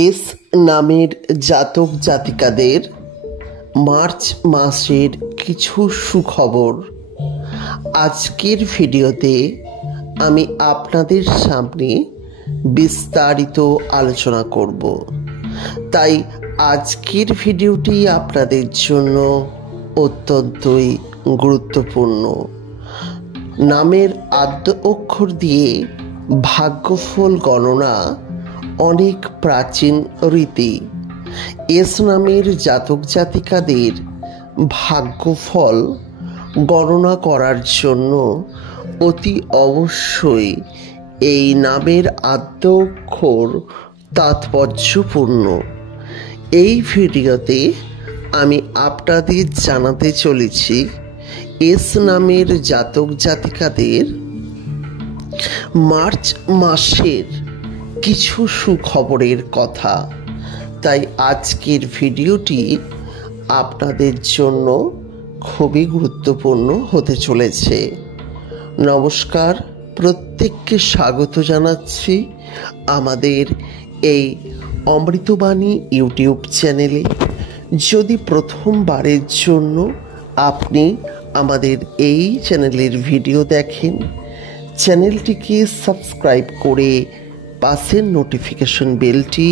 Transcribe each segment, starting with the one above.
S নামের জাতক জাতিকাদের মার্চ মাসের কিছু সুখবর আজকের ভিডিওতে আমি আপনাদের সামনে বিস্তারিত আলোচনা করব। তাই আজকের ভিডিওটি আপনাদের জন্য অত্যন্তই গুরুত্বপূর্ণ। নামের আদ্য অক্ষর দিয়ে ভাগ্যফল গণনা অনেক প্রাচীন রীতি। এস নামের জাতক জাতিকাদের ভাগ্যফল গণনা করার জন্য অতি অবশ্যই এই নামের আদ্য অক্ষর তাৎপর্যপূর্ণ। এই ভিডিওতে আমি আপনাদের জানাতে চলেছি এস নামের জাতক জাতিকাদের মার্চ মাসের কিছু সুখবরের কথা। তাই আজকের ভিডিওটি আপনাদের জন্য খুবই গুরুত্বপূর্ণ হতে চলেছে। নমস্কার, প্রত্যেককে স্বাগত জানাচ্ছি আমাদের এই অমৃতবাণী ইউটিউব চ্যানেলে। যদি প্রথমবারের জন্য আপনি আমাদের এই চ্যানেলের ভিডিও দেখেন, চ্যানেলটিকে সাবস্ক্রাইব করে পাশের নোটিফিকেশন বেলটি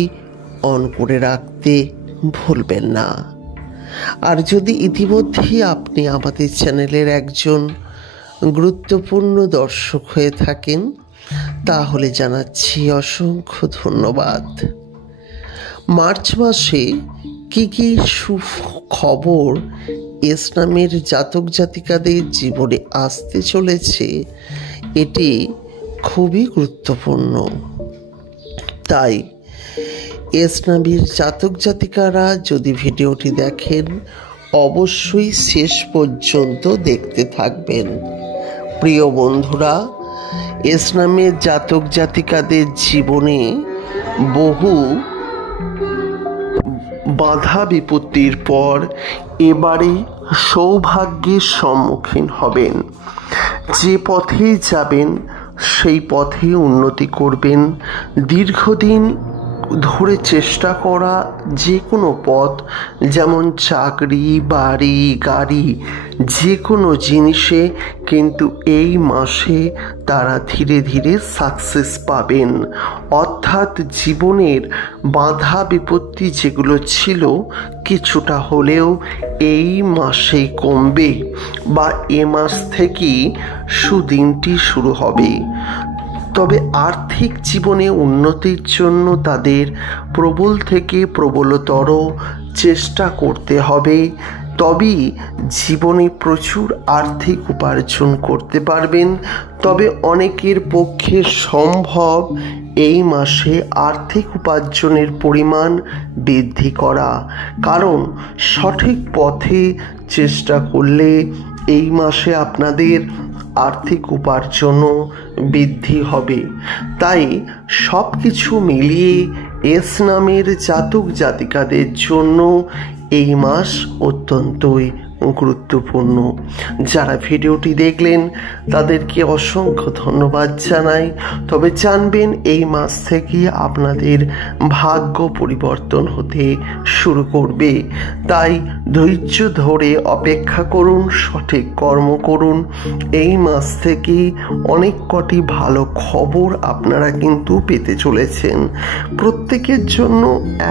অন করে রাখতে ভুলবেন না। আর যদি ইতিমধ্যেই আপনি আমাদের চ্যানেলের একজন গুরুত্বপূর্ণ দর্শক হয়ে থাকেন, তাহলে জানাচ্ছি অসংখ্য ধন্যবাদ। মার্চ মাসে কি কি সুখবর এস নামের জাতক জাতিকাদের জীবনে আসতে চলেছে, এটি খুবই গুরুত্বপূর্ণ। তাই এস নামের জাতক জাতিকারা যদি ভিডিওটি দেখেন, অবশ্যই শেষ পর্যন্ত দেখতে থাকবেন। প্রিয় বন্ধুরা, এস নামের জাতক জাতিকাদের জীবনে বহু বাধা বিপত্তির পর এবারে সৌভাগ্যের সম্মুখীন হবেন। যে পথে যাবেন সেই পথে উন্নতি করবেন। দীর্ঘদিন ধরে চেষ্টা করা যে কোনো পথ, যেমন চাকরি, বাড়ি, গাড়ি, যে কোনো জিনিসে কিন্তু এই মাসে তারা ধীরে ধীরে সাকসেস পাবেন। অর্থাৎ জীবনের বাধা বিপত্তি যেগুলো ছিল, কিছুটা হলেও এই মাসে কমবে বা এ মাস থেকেই সুদিনটি শুরু হবে। তবে আর্থিক জীবনে উন্নতির জন্য তাদের প্রবল থেকে প্রবলতর চেষ্টা করতে হবে। তবেই জীবনে প্রচুর আর্থিক উপার্জন করতে পারবেন। তবে অনেকের পক্ষে সম্ভব এই মাসে আর্থিক উপার্জনের পরিমাণ বৃদ্ধি করা, কারণ সঠিক পথে চেষ্টা করলে এই মাসে আপনাদের আর্থিক উপার্জনও বৃদ্ধি হবে। তাই সব কিছু মিলিয়ে এস নামের জাতক জাতিকাদের জন্য এই মাস অত্যন্তই গুরুত্বপূর্ণ। যারা ভিডিওটি দেখলেন তাদেরকে অসংখ্য ধন্যবাদ জানাই। তবে জানবেন এই মাস থেকে আপনাদের ভাগ্য পরিবর্তন হতে শুরু করবে। তাই ধৈর্য ধরে অপেক্ষা করুন, সঠিক কর্ম করুন। এই মাস থেকে অনেক কটি ভালো খবর আপনারা কিন্তু পেতে চলেছেন। প্রত্যেকের জন্য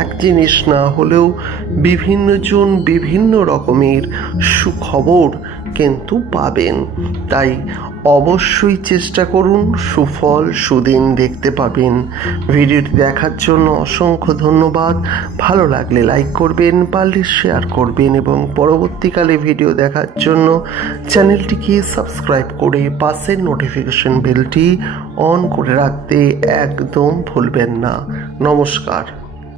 এক জিনিস না হলেও বিভিন্ন জন বিভিন্ন রকমের সুখবর কিন্তু পাবেন। তাই অবশ্যই চেষ্টা করুন, সুফল সুদিন দেখতে পাবেন। ভিডিওটি দেখার জন্য অসংখ্য ধন্যবাদ। ভালো লাগলে লাইক করবেন, পারলে শেয়ার করবেন এবং পরবর্তীকালে ভিডিও দেখার জন্য চ্যানেলটিকে সাবস্ক্রাইব করে পাশের নোটিফিকেশন বেলটি অন করে রাখতে একদম ভুলবেন না। নমস্কার।